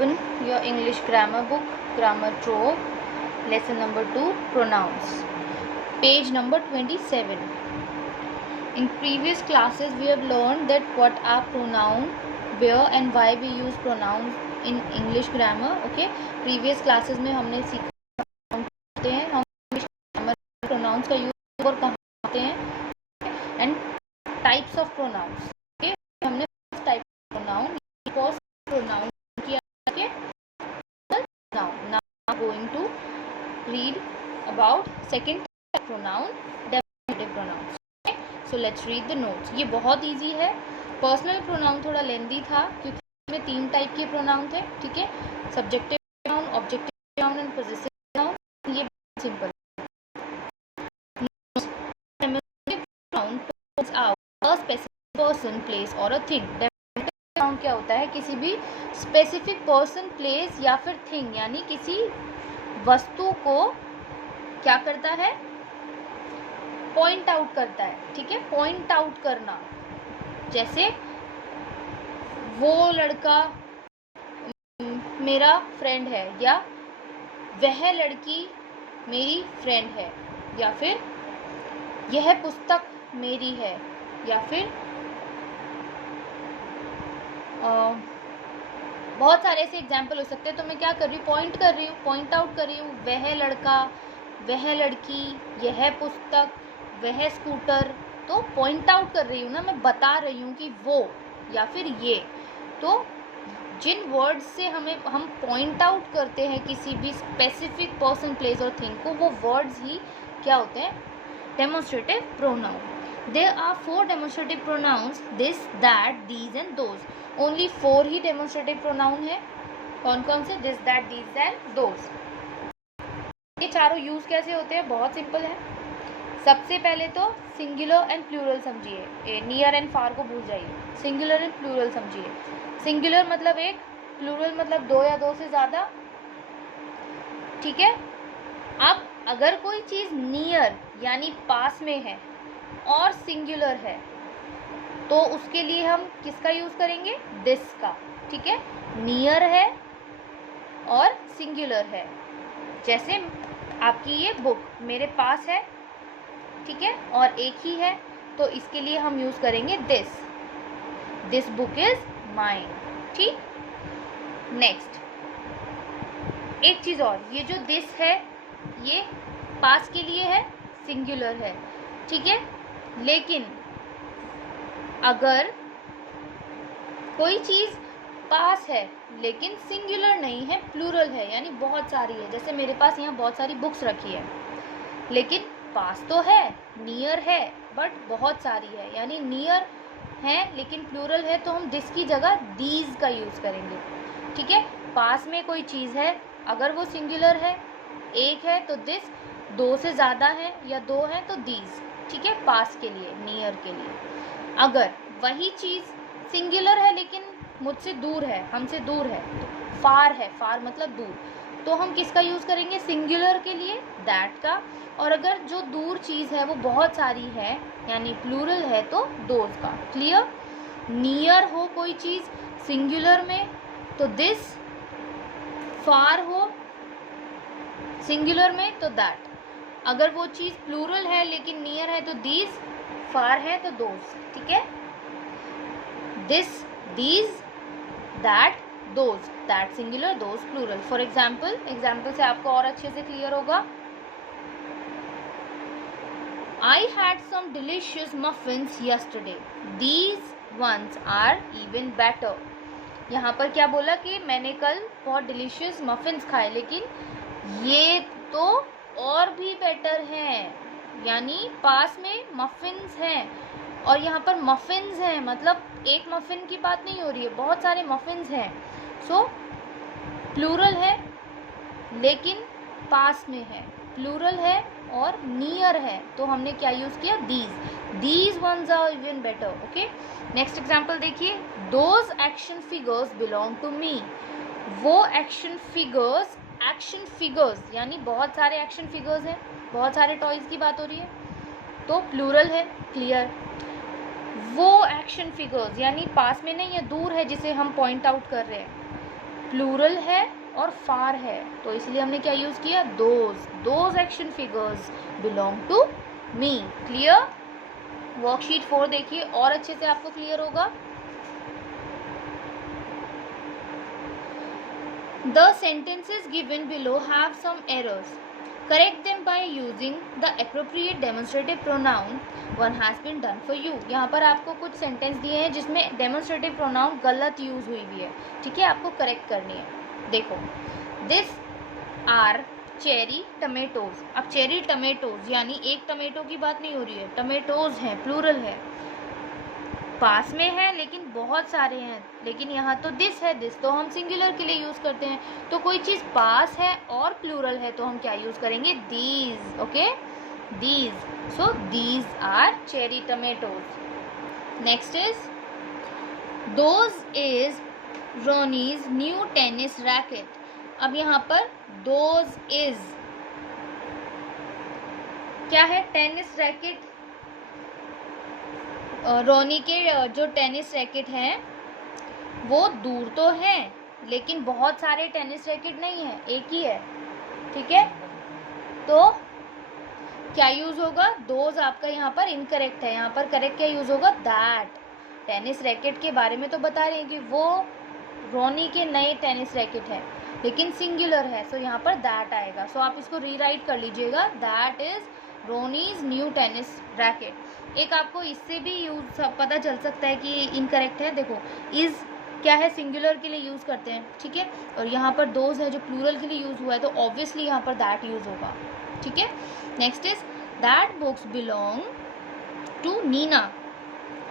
open your English grammar book, Grammar Trove, lesson number 2, pronouns, page number 27. In previous classes we have learned that what are pronoun, where and why we use pronouns in English grammar. Okay, previous classes में हमने सीखा हैं हम English grammar pronouns का use और कहाँ होते हैं and types of pronouns. Okay, हमने first type of pronoun, first pronoun now going to read about second type pronoun, demonstrative pronouns. Okay? So let's read the notes. ये बहुत easy है. Personal pronoun थोड़ा lengthy था क्योंकि इसमें 3 type के pronoun थे. ठीक है, subjective pronoun, objective pronoun and possessive pronoun. ये simple. Demonstrative pronoun points out a specific person, place or a thing. Demonstrative क्या होता है? किसी भी स्पेसिफिक पर्सन, प्लेस या फिर थिंग यानी किसी वस्तु को क्या करता है? पॉइंट आउट करता है. ठीक है, पॉइंट आउट करना. जैसे वो लड़का मेरा फ्रेंड है, या वह लड़की मेरी फ्रेंड है, या फिर यह पुस्तक मेरी है, या फिर बहुत सारे ऐसे एग्जाम्पल हो सकते हैं. तो मैं क्या कर रही हूँ? पॉइंट कर रही हूँ, पॉइंट आउट कर रही हूँ. वह लड़का, वह लड़की, यह पुस्तक, वह स्कूटर. तो पॉइंट आउट कर रही हूँ ना, मैं बता रही हूँ कि वो या फिर ये. तो जिन वर्ड्स से हम पॉइंट आउट करते हैं किसी भी स्पेसिफिक पर्सन, प्लेस और थिंग को, वो वर्ड्स ही क्या होते हैं? Demonstrative pronoun. There are 4 demonstrative pronouns, this, that, these and those. Only 4 he demonstrative pronoun है. कौन कौन से? This, that, these and those. ये चारों यूज कैसे होते हैं? बहुत सिंपल है. सबसे पहले तो सिंगुलर एंड प्लूरल समझिए. नियर एंड फार को भूल जाइए. सिंगुलर एंड प्लूरल समझिए. सिंगुलर मतलब एक, प्लूरल मतलब 2 या 2 से ज़्यादा. ठीक है. अब अगर कोई चीज़ नियर यानी पास में है और सिंगुलर है तो उसके लिए हम किसका यूज करेंगे? दिस का. ठीक है, नियर है और सिंगुलर है. जैसे आपकी ये बुक मेरे पास है, ठीक है, और एक ही है, तो इसके लिए हम यूज करेंगे this. This book is mine. ठीक. नेक्स्ट एक चीज और, ये जो दिस है ये पास के लिए है, सिंगुलर है. ठीक है, लेकिन अगर कोई चीज़ पास है लेकिन सिंगुलर नहीं है, प्लूरल है यानी बहुत सारी है. जैसे मेरे पास यहाँ बहुत सारी बुक्स रखी है, लेकिन पास तो है, नियर है, बट बहुत सारी है यानी नियर है लेकिन प्लूरल है, तो हम दिस की जगह दीज का यूज़ करेंगे. ठीक है, पास में कोई चीज़ है, अगर वो सिंगुलर है, एक है तो दिस, 2 से ज़्यादा है या 2 है तो दीज. ठीक है, पास के लिए, नियर के लिए. अगर वही चीज़ सिंगुलर है लेकिन मुझसे दूर है, हमसे दूर है, तो फार है, फार मतलब दूर, तो हम किसका यूज़ करेंगे? सिंगुलर के लिए दैट का. और अगर जो दूर चीज़ है वो बहुत सारी है यानी प्लूरल है तो दोज का. क्लियर? नियर हो कोई चीज़ सिंगुलर में तो दिस, फार हो सिंगुलर में तो दैट. अगर वो चीज़ प्लूरल है लेकिन नियर है तो दीज, फार है तो दोज. ठीक है, this, these, that, those. That singular, those plural. For example से आपको और अच्छे से क्लियर होगा. I had some delicious muffins yesterday. These ones are even better. यहाँ पर क्या बोला कि मैंने कल बहुत डिलीशियस मफिन्स खाए, लेकिन ये तो और भी बेटर हैं. यानी पास में मफिन्स हैं और यहाँ पर मफिन्स हैं, मतलब एक मफिन की बात नहीं हो रही है, बहुत सारे मफिन्स हैं. सो प्लूरल है लेकिन पास में है, प्लूरल है और नियर है, तो हमने क्या यूज़ किया? These ones are even better. Okay, next example देखिए. Those action figures belong to me. वो एक्शन फिगर्स यानी बहुत सारे एक्शन फिगर्स हैं, बहुत सारे टॉयज़ की बात हो रही है, तो प्लूरल है. क्लियर? वो एक्शन फिगर्स यानी पास में नहीं है, दूर है, जिसे हम पॉइंट आउट कर रहे हैं. प्लूरल है और फार है, तो इसलिए हमने क्या यूज किया, those action figures belong to me. Clear? Worksheet 4 देखिए और अच्छे से आपको क्लियर होगा। The sentences given below have some errors. Correct them by using the appropriate demonstrative pronoun. One has been done for you. यहाँ पर आपको कुछ सेंटेंस दिए हैं जिसमें demonstrative pronoun गलत यूज हुई हुई है, ठीक है, आपको करेक्ट करनी है। देखो, this are चेरी टमेटोज। अब चेरी टमेटोज यानी एक टमेटो की बात नहीं हो रही है, टमेटोज हैं, प्लूरल है, पास में है लेकिन बहुत सारे हैं, लेकिन यहाँ तो दिस है, दिस तो हम सिंगुलर के लिए यूज करते हैं। तो कोई चीज पास है और प्लूरल है तो हम क्या यूज करेंगे, these. Okay, these. So these are cherry tomatoes. Next is those is Ronnie's new tennis racket. अब यहाँ पर दोज इज क्या है, टेनिस रैकेट। रोनी के जो टेनिस रैकेट हैं वो दूर तो हैं लेकिन बहुत सारे टेनिस रैकेट नहीं है, एक ही है, ठीक है। तो क्या यूज होगा, दोज आपका यहाँ पर इनकरेक्ट है, यहाँ पर करेक्ट क्या यूज होगा, दैट। टेनिस रैकेट के बारे में तो बता रहे हैं कि वो रोनी के नए टेनिस रैकेट है लेकिन सिंगुलर है, सो यहाँ पर दैट आएगा। सो आप इसको रीराइट कर लीजिएगा, that is Ronnie's new tennis racket. एक आपको इससे भी यूज पता चल सकता है कि इनकरेक्ट है। देखो, इज क्या है, सिंगुलर के लिए यूज करते हैं, ठीक है, और यहाँ पर दोज है जो प्लूरल के लिए यूज हुआ है, तो ऑब्वियसली यहाँ पर दैट यूज होगा, ठीक है। Next is that books belong to Neena.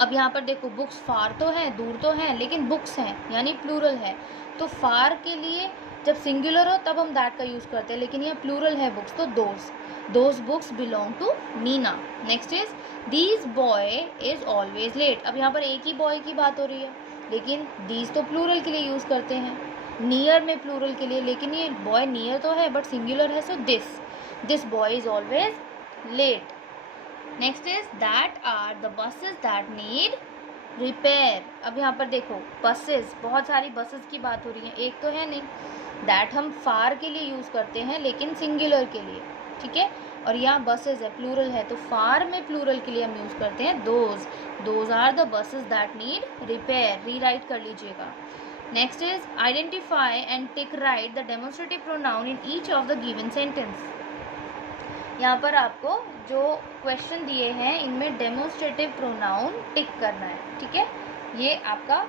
अब यहाँ पर देखो, बुक्स फार तो हैं, दूर तो हैं, लेकिन बुक्स हैं यानी प्लूरल है, तो फार के लिए जब सिंगुलर हो तब हम दैट का यूज करते हैं, लेकिन यहाँ प्लूरल है बुक्स, तो those books belong to Neena. Next is these boy is always late. अब यहाँ पर एक ही बॉय की बात हो रही है, लेकिन दीज तो प्लूरल के लिए यूज करते हैं, नियर में प्लूरल के लिए, लेकिन ये बॉय नियर तो है बट सिंगुलर है, so this boy is always late. Next is that are the buses that need repair. अब यहाँ पर देखो, बसेस, बहुत सारी बसेस की बात हो रही है, एक तो है नहीं। दैट हम फार के लिए यूज करते हैं लेकिन सिंगुलर के लिए, ठीक है, और यहाँ बसेस है, प्लूरल है, तो फार में प्लूरल के लिए हम यूज करते हैं those are the buses that need repair. Rewrite कर लीजिएगा। Next is identify and tick right the demonstrative pronoun in each of the given sentence. यहाँ पर आपको जो क्वेश्चन दिए हैं इनमें डेमोन्स्ट्रेटिव प्रोनाउन टिक करना है, ठीक है। ये आपका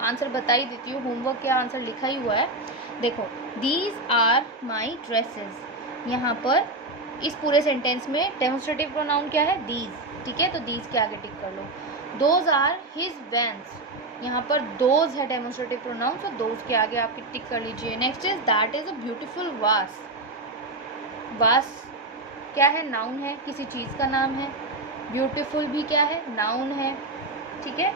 आंसर बता ही देती हूँ, होमवर्क का आंसर लिखा ही हुआ है। देखो, दीज आर माई ड्रेसेस, यहाँ पर इस पूरे सेंटेंस में डेमोन्स्ट्रेटिव प्रोनाउन क्या है, दीज, ठीक है, तो दीज के आगे टिक कर लो। दोज आर हिज वैन्स, यहाँ पर दोज है डेमोन्स्ट्रेटिव प्रोनाउन, तो दोज के आगे आप टिक कर लीजिए। Next is that is a beautiful वास। वास क्या है, नाउन है, किसी चीज़ का नाम है। ब्यूटीफुल भी क्या है, नाउन है, ठीक है।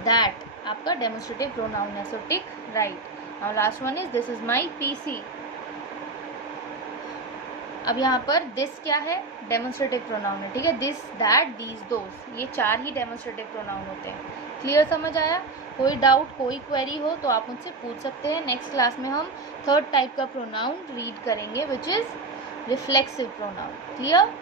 दैट आपका डेमोन्स्ट्रेटिव प्रोनाउन है, so tick right. Now last one is this is my PC. अब यहाँ पर दिस क्या है, डेमोन्स्ट्रेटिव प्रोनाउन है, ठीक है। दिस, दैट, दीज, दोज, ये चार ही डेमोन्स्ट्रेटिव प्रोनाउन होते हैं। क्लियर समझ आया? कोई डाउट, कोई क्वेरी हो तो आप मुझसे पूछ सकते हैं। नेक्स्ट क्लास में हम थर्ड टाइप का प्रोनाउन रीड करेंगे, which is reflexive pronoun. Clear?